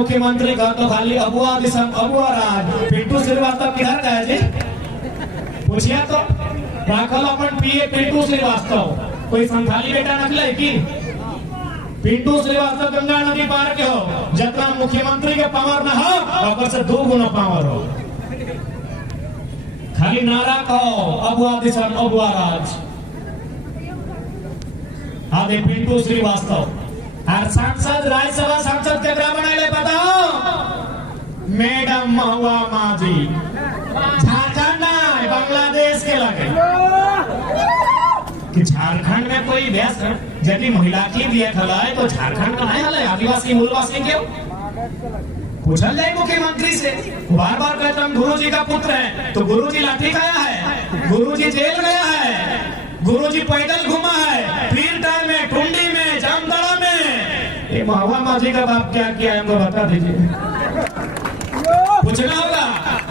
मुख्यमंत्री का तो खाली अबुआ दिसम अबुआ राज। पिंटू श्रीवास्तव किधर का है जी? पूछिए तो। राखल अपन पीए पिंटू श्रीवास्तव, कोई संथाली बेटा निकले की? पिंटू श्रीवास्तव गंगा नदी पार के हो, जितना मुख्यमंत्री के पावर न हो और से 2 गुना पावर हो। खाली नारा कहो अबुआ दिसम अबुआ राज। आदे पिंटू श्रीवास्तव और सांसद राज्यसभा सांसद केकरा बनाए बताओ? मैडम महुआ माझी। झारखंड ना बांग्लादेश के लगे कि झारखंड में कोई व्यस्त यदि महिला की दिए खलाए तो झारखंड का नहीं हले आदिवासी मूलवासी क्यों? पूछल जाए मुख्यमंत्री से। बार बार कहते हम गुरु जी का पुत्र है, तो गुरु जी लाठी खाया है, गुरु जी जेल गया है, गुरु जी पैदल घुमा है, फिर टाइम में टुंडी में जामताड़ा में। ये महुआ माझी का बाप क्या किया हमको बता दीजिए। पूछना होगा,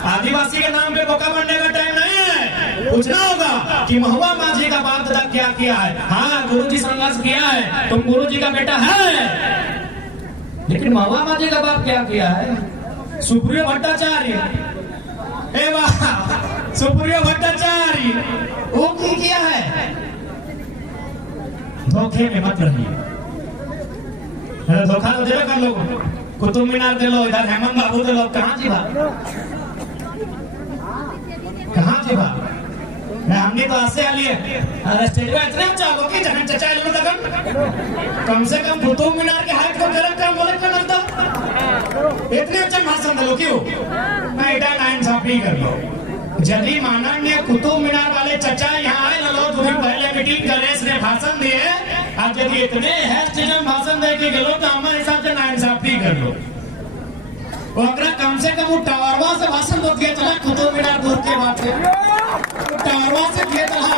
आदिवासी के नाम पे बोका बनने का टाइम नहीं है। पूछना होगा कि महुआ माझी का बाप दादा क्या किया है। हाँ गुरु जी संघर्ष किया है, तुम गुरु जी का बेटा है, लेकिन महुआ माझी का बाप क्या किया है? सुप्रियो भट्टाचार्य। ए वाह, सुप्रियो भट्टाचार्य वो की किया है? धोखे में मत रहिए। धोखा तो देवे कर लोग, कुतुब मीनार दे लो, इधर हेमंत बाबू दे लो, कहाँ जी भाग? कहाँ जी भाग? हमने तो ऐसे आ लिए स्टेज पे इतने चाहो कि जगन चचा लो तक कम से कम कुतुब मीनार के हाइट को गलत कर बोले कर लगता इतने अच्छे भाषण दे लो क्यों? मैं इधर नाइन साफी कर लो। यदि माननीय कुतुब मीनार वाले चचा यहाँ आए ना लो, तुम्हें पहले मीटिंग करे इसने भाषण दिए, आज यदि इतने है भाषण दे के गलो तो हमारे हिसाब से नाइन साफी कर लो। अगर कम से कम टावरवा से भाषण दो दिया चला, कुतुब मीनार दूर के बात है, टावरवा से दिया चला।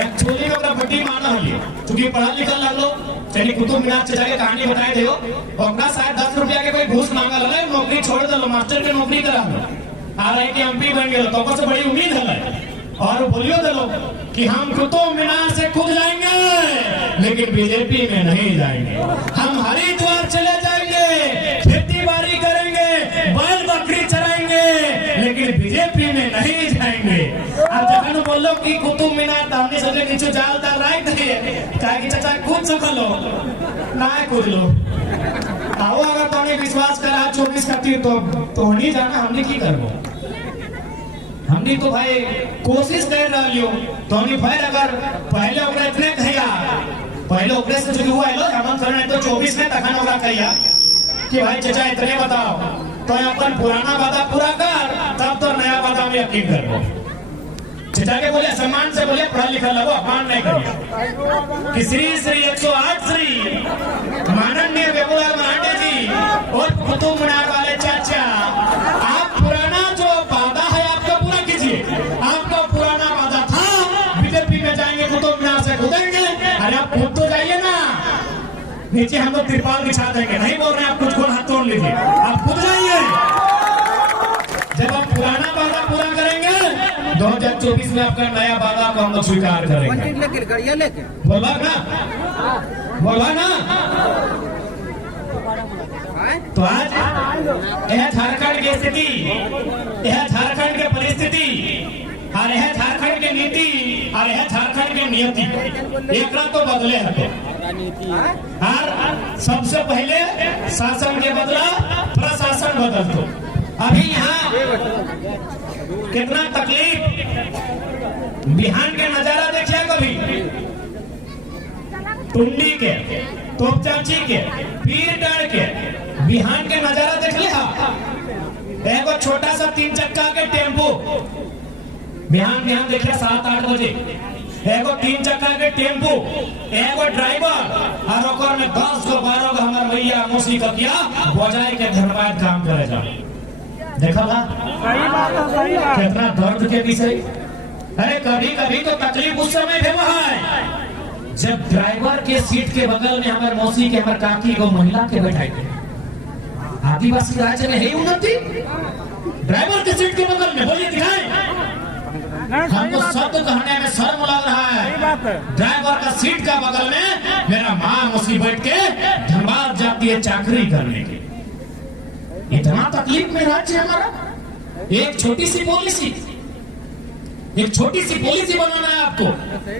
एक्चुअली अगर बड़ी माना है क्योंकि पढ़ा लिखा लग लो, चलिए कुतुब मीनार से जाके कहानी बताए थे और शायद 10 रुपया के कोई घूस मांगा ला, नौकरी छोड़ दो, मास्टर की नौकरी करा लो, आ रहे कि एमपी बन गए तो से बड़ी उम्मीद है। और बोलियो दे लो कि हम कुतुब मीनार से खुद जाएंगे, लेकिन बीजेपी में नहीं जाएंगे। हम हरिद्वार चले जाएंगे, खेती बाड़ी करेंगे, बैल बकरी चराएंगे, लेकिन बीजेपी में नहीं जाएंगे। अब जगन बोलो कि कुतुब मीनार तो हमने सोचे किसी जाल डाल राइट है, चाहे कि चाचा कूद सको लो ना कूद लो। आओ अगर तुम्हें विश्वास करा 24 खातिर तो नहीं जाना, हमने की करबो? हमने तो भाई कोशिश कर रही हो तो हमने फिर अगर पहले ओकरा इतने कहिया, पहले ओकरे से जो हुआ है लो हेमंत सोरेन तो 24 में तखन ओकरा कहिया कि भाई चाचा इतने बताओ तो अपन पुराना वादा पूरा कर, तब तो नया वादा में यकीन करबो। चाचा के बोले सम्मान से बोले पढ़ा लिखा लगो, अपमान नहीं करिए। कि श्री श्री 108 श्री माननीय बेबूलाल मराठे जी और कुतुब मीनार वाले चाचा, आप पुराना जो वादा है आपका पूरा कीजिए। आपका पुराना वादा था बीजेपी में जाएंगे, कुतुब मीनार से कूदेंगे, अरे आप खुद तो जाइए ना, नीचे हम लोग तिरपाल बिछा देंगे, नहीं बोल रहे आप कुछ को हाथ तोड़ लीजिए, आप खुद जाइए। जब आप पुराना वादा पूरा करेंगे 2024 में आपका नया वादा को हम लोग स्वीकार करेंगे। बोला ना, बोला ना। तो आज यह झारखंड की स्थिति, यह झारखंड की परिस्थिति और यह झारखंड की नीति और यह झारखंड की नियति, एक तो बदले हटे। और सबसे पहले शासन के बदला प्रशासन बदल दो। अभी यहाँ कितना तकलीफ, बिहान के नजारा देखिए कभी, टुंडी के, तोपचाची के, पीर डाड़ के, बिहान के नजारा देख लिया। एक छोटा सा 3 चक्का के टेम्पो बिहान बिहान देखिए 7-8 बजे, एगो 3 चक्का के टेम्पो, एगो ड्राइवर और में 10 को 12 को हमारे भैया मौसी का किया बजाय के धनबाद काम करे जा। देखा ना कितना दर्द के विषय। अरे कभी कभी तो तकलीफ उस समय भी है जब ड्राइवर के सीट के बगल में हमारे मौसी के हमारे काकी को महिला के बैठाई थे। आदिवासी राज्य में है उन्नति, ड्राइवर के सीट के बगल में बोलिए दिखाएं। हमको शब्द कहने में शर्म लग रहा है। ड्राइवर का सीट का बगल में मेरा माँ मौसी बैठ के धनबाद जाती है चाकरी करने की। इतना तकलीफ में राज्य हमारा। एक छोटी सी पॉलिसी बनाना है आपको।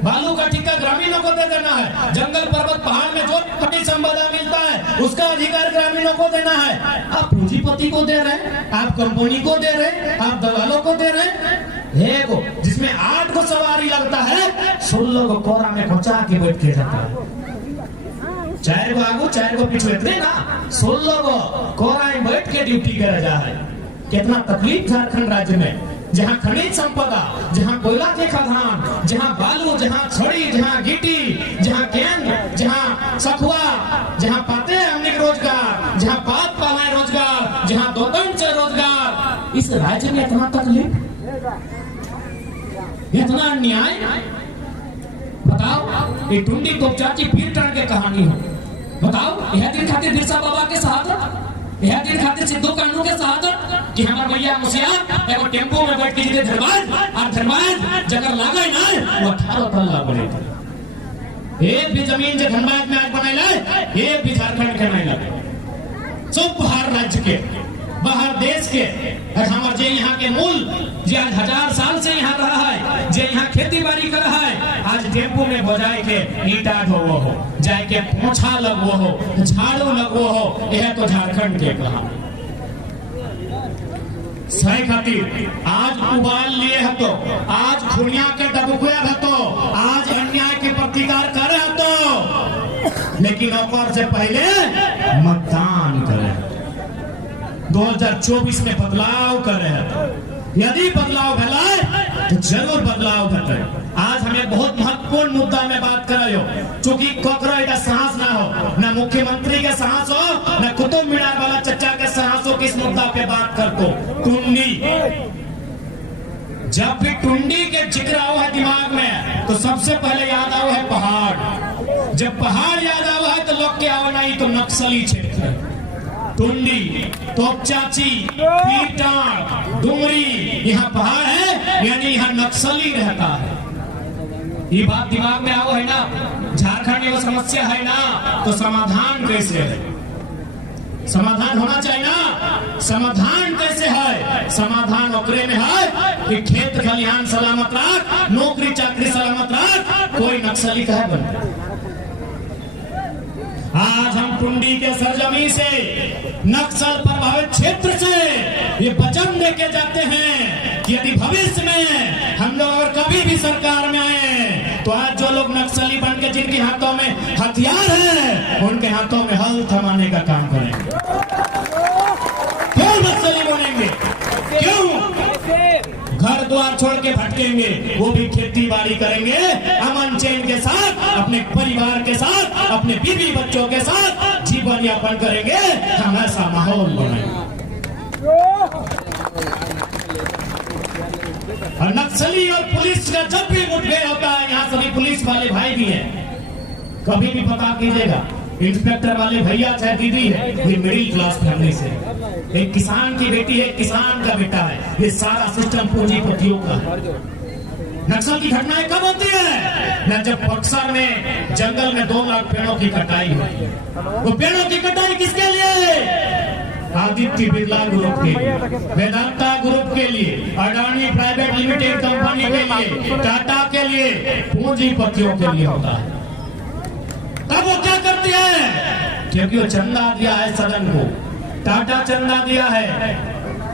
बालू का ठेका ग्रामीणों को दे देना है। जंगल पर्वत पहाड़ में जो खनिज संपदा मिलता है उसका अधिकार ग्रामीणों को देना है। आप पूंजीपति को दे रहे हैं, आप कंपनी को दे रहे हैं, आप दलालों को दे रहे हैं। एगो जिसमें 8 को सवारी लगता है, 16 को कोरा में पहुंचा के बैठ के जाता है। 4 को आगू 4 को पीछे इतने ना, 16 को कोरा में बैठ के ड्यूटी करे जा है। कितना तकलीफ झारखंड राज्य में, जहाँ खनिज संपदा, जहाँ कोयला के खदान, जहाँ बालू, जहाँ छड़ी, जहाँ गिट्टी, जहाँ गेंद, जहाँ सखुआ, जहाँ पाते हैं हमने रोजगार, जहाँ पात पालाए रोजगार, जहाँ दोदन से रोजगार। इस राज्य में इतना तकलीफ, इतना अन्याय। बताओ, ये टुंडी तोपचाची पीर टन के कहानी हो। बताओ, यह दिन खातिर बिरसा बाबा के साथ, यह दिन खातिर सिद्धू कानू के साथ कि हमार भैया मुसिया एगो टेम्पो में बैठ के जीते धनबाद जगह लागे ना वो 18 तल्ला बने। एक भी जमीन जो धनबाद में आज बनाइला, एक भी झारखंड के नहीं लगे। सब बाहर राज्य के, बाहर देश के। हमारे जे यहाँ के मूल जे आज 1000 साल से यहाँ रहा है, जे यहाँ खेती बाड़ी कर रहा है, आज टेम्पो में बजाए के ईटा ढोवो हो, जाए के पोछा लगवो हो, झाड़ू लगवो हो। यह तो झारखंड के कहा सही खातिर आज उबाल लिए है, तो आज खुनिया के डबुआ है, तो आज अन्याय के प्रतिकार करे है, तो लेकिन ऑफर से पहले मतदान करें। 2024 में बदलाव कर रहे हैं। यदि बदलाव भला तो जरूर बदलाव घटे। आज हमें बहुत महत्वपूर्ण मुद्दा में बात कर रहे हो, चूंकि कोकरा का साहस ना हो, न मुख्यमंत्री के साहस हो, न कुतुब मीनार वाला चचा के साहस हो। किस मुद्दा पे बात कर तो टुंडी। जब भी टुंडी के जिक्र आओ है दिमाग में, तो सबसे पहले याद आओ है पहाड़। जब पहाड़ याद आओ है तो लोग क्या आओ नहीं तो नक्सली क्षेत्र। टुंडी, तोपचाची, पीरटांड, डुमरी, यहाँ पहाड़ है, यानी यहाँ नक्सली रहता है। ये बात दिमाग में आओ है ना। झारखंड में वो समस्या है ना, तो समाधान कैसे है? समाधान होना चाहिए ना। समाधान कैसे है? समाधान ओकरे में है कि खेत खलिहान सलामत रख, नौकरी चाकरी सलामत रख, कोई नक्सली कहे बन। आज हम टुंडी के सरजमी से, नक्सल प्रभावित क्षेत्र से ये वचन देके जाते हैं कि यदि भविष्य में हम लोग अगर कभी भी सरकार में आए, तो आज जो लोग नक्सली बन के जिनके हाथों में हथियार है, उनके हाथों में हल थमाने का काम करेंगे। क्यों नक्सली बनेंगे? क्यों घर द्वार छोड़ के भटकेंगे? वो भी खेती बाड़ी करेंगे अमन चैन के साथ, अपने परिवार के साथ, अपने बीवी बच्चों के साथ जीवन यापन करेंगे। हम ऐसा माहौल बनाएंगे। और नक्सली और पुलिस का जब भी मुठभेड़ होता है, यहाँ सभी पुलिस वाले भाई भी हैं, कभी भी पता कीजिएगा, इंस्पेक्टर वाले भैया चाहे दीदी है, कोई मिडिल क्लास फैमिली से, एक किसान की बेटी है, किसान का बेटा है। ये सारा सिस्टम पूंजीपतियों का है। नक्सल की घटनाएं कब होती है? न जब बक्सर में जंगल में 2 लाख पेड़ों की कटाई हुई। वो पेड़ों की कटाई किसके लिए? आदित्य बिरला ग्रुप के लिए, वेदांता ग्रुप के लिए, अडानी प्राइवेट लिमिटेड कंपनी के लिए, टाटा के लिए, पूंजीपतियों के लिए होता है। तब वो क्या करती है? क्योंकि वो चंदा दिया है सदन को, टाटा चंदा दिया है,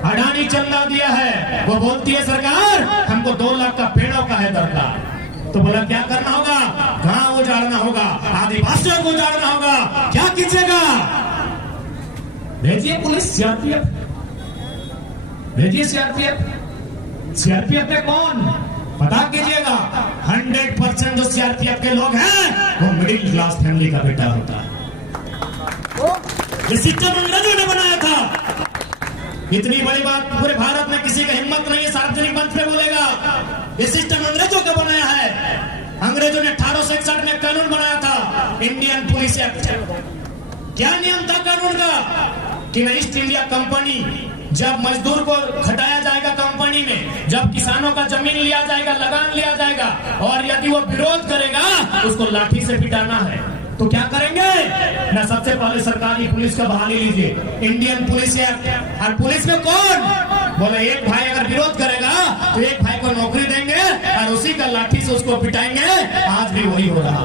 अडानी चंदा दिया है। वो बोलती है सरकार हमको 2 लाख का पेड़ों का है दरकार। तो बोला क्या करना होगा? गांव उजाड़ना होगा, आदिवासियों को उजाड़ना होगा। क्या कीजिएगा? भेजिए पुलिस, सीआरपीएफ भेजिए। सीआरपीएफ में कौन? पता कीजिएगा। 100% जो सीआरपीएफ के लोग हैं वो मिडिल क्लास फैमिली का बेटा होता है। ये सिस्टम अंग्रेजों ने बनाया था। इतनी बड़ी बात पूरे भारत में किसी का हिम्मत नहीं है सार्वजनिक मंच पे बोलेगा। ये सिस्टम अंग्रेजों का बनाया है। अंग्रेजों ने 1861 में कानून बनाया था, इंडियन पुलिस एक्ट। क्या नियम था कानून का? कि ईस्ट इंडिया कंपनी, जब मजदूर को खटाया जाएगा कंपनी में, जब किसानों का जमीन लिया जाएगा, लगान लिया जाएगा, और यदि वो विरोध करेगा उसको लाठी से पिटाना है। तो क्या करेंगे ना, सबसे पहले सरकारी पुलिस का बहाली लीजिए, इंडियन पुलिस एक्ट। और पुलिस में कौन बोले, एक भाई अगर विरोध करेगा तो एक भाई को नौकरी देंगे और उसी का लाठी से उसको पिटाएंगे। आज भी वही हो रहा,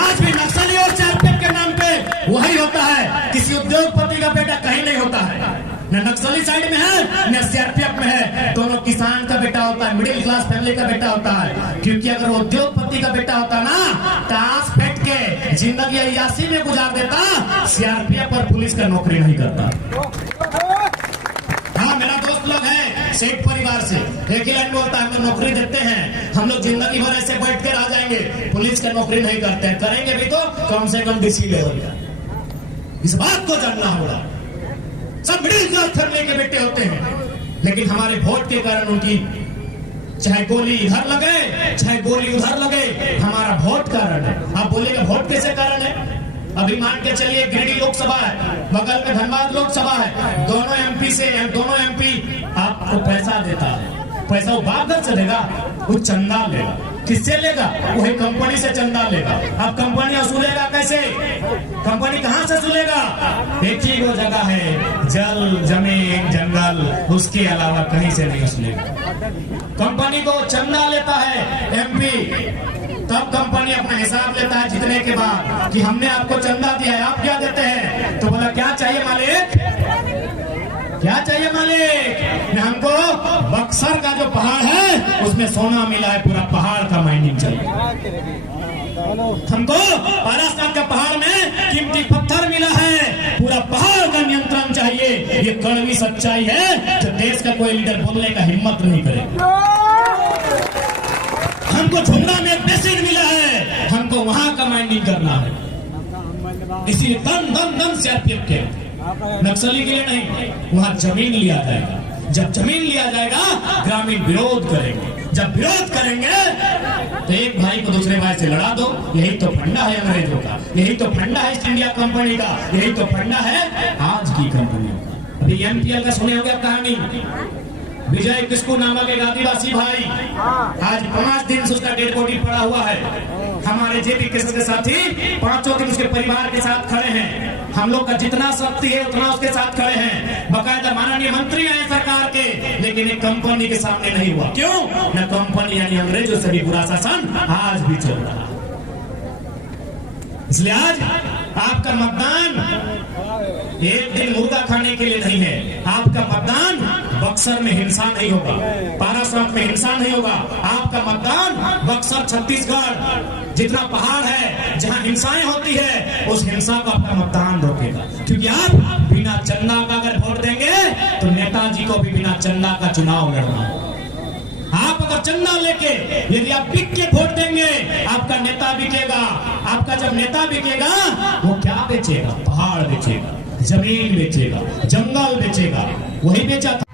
आज भी नक्सली और सीआरपीएफ के नाम पे वही होता है। किसी उद्योगपति का बेटा कहीं नहीं होता है, न नक्सली साइड में है न सीआरपीएफ में है, दोनों किसान का बेटा होता है, मिडिल क्लास फैमिली का बेटा होता है। क्योंकि अगर उद्योगपति का बेटा होता ना, ताश फेंक के जिंदगी अय्याशी में गुजार देता, सीआरपीएफ और पुलिस का नौकरी नहीं करता। हाँ, मेरा दोस्त लोग है सेठ परिवार से, एक ही लाइन बोलता है, हम लोग नौकरी देते हैं, हम लोग जिंदगी भर ऐसे बैठ के रह जाएंगे, पुलिस का नौकरी नहीं करते हैं, करेंगे भी तो कम से कम डीसी लेवल का। इस बात को जानना होगा। सब मिडिल क्लास फैमिली के बेटे होते हैं, लेकिन हमारे वोट के कारण उनकी चाहे गोली इधर लगे चाहे गोली उधर लगे, हमारा वोट कारण है। आप बोलेंगे वोट कैसे कारण है? अभी मान के चलिए गिरिडीह लोकसभा है, बगल में धनबाद लोकसभा है, दोनों एमपी आपको पैसा देता है। पैसा वो बाप घर से देगा, वो चंदा लेगा। किससे लेगा? वही कंपनी से चंदा लेगा। अब कंपनी वसूलेगा कैसे? कंपनी कहां से वसूलेगा? एक ही वो जगह है, जल जमीन जंगल, उसके अलावा कहीं से नहीं वसूलेगा। कंपनी को चंदा लेता है एमपी, तब कंपनी अपना हिसाब लेता है जितने के बाद कि हमने आपको चंदा दिया है, आप क्या देते हैं? तो बोला क्या चाहिए मालिक, क्या चाहिए मालिक? हमको बक्सर का जो पहाड़ है उसमें सोना मिला है, पूरा पहाड़ का माइनिंग चाहिए। हमको राजस्थान का पहाड़ में कीमती पत्थर मिला है, पूरा पहाड़ का नियंत्रण चाहिए। ये कड़वी सच्चाई है जो देश का कोई लीडर बोलने का हिम्मत नहीं करेगा। हमको झुमरा में बेसिन मिला है, हमको वहां का माइनिंग करना है। इसीलिए दम सीआरपीएफ के, नक्सली के लिए नहीं। वहां जमीन लिया जाएगा, जब जमीन लिया जाएगा ग्रामीण विरोध करेंगे, जब विरोध करेंगे तो एक भाई को दूसरे भाई से लड़ा दो। यही तो फंडा है अंग्रेजों का, यही तो फंडा है ईस्ट इंडिया कंपनी का, यही तो फंडा है आज की कंपनियों का। अभी एमपीएल का सुने होंगे कहानी, विजय किस्कू नामक एक आदिवासी भाई, आज 5 दिन से उसका डेड बॉडी पड़ा हुआ है। हमारे जेपी किस्कू के साथी 5 दिन उसके परिवार के साथ खड़े हैं। हम लोग का जितना शक्ति है उतना उसके साथ खड़े हैं। बकायदा माननीय मंत्री आए सरकार के, लेकिन एक कंपनी के सामने नहीं हुआ। क्यों? न कंपनी यानी अंग्रेजों से भी बुरा शासन आज भी चल रहा है। इसलिए आज आपका मतदान एक दिन मुर्गा खाने के लिए नहीं है। आपका मतदान बक्सर में हिंसा नहीं होगा, पारासात में हिंसा नहीं होगा। आपका मतदान बक्सर छत्तीसगढ़ जितना पहाड़ है जहां हिंसाएं होती है, उस हिंसा को आपका मतदान रोकेगा। क्योंकि आप बिना चंदा का अगर वोट देंगे तो नेताजी को भी बिना चंदा का चुनाव लड़ना होगा। आप अगर चंदा लेके यदि आप बिक के वोट देंगे, आपका नेता बिकेगा। आपका जब नेता बिकेगा वो क्या बेचेगा? पहाड़ बेचेगा, जमीन बेचेगा, जंगल बेचेगा। वही बेचा था।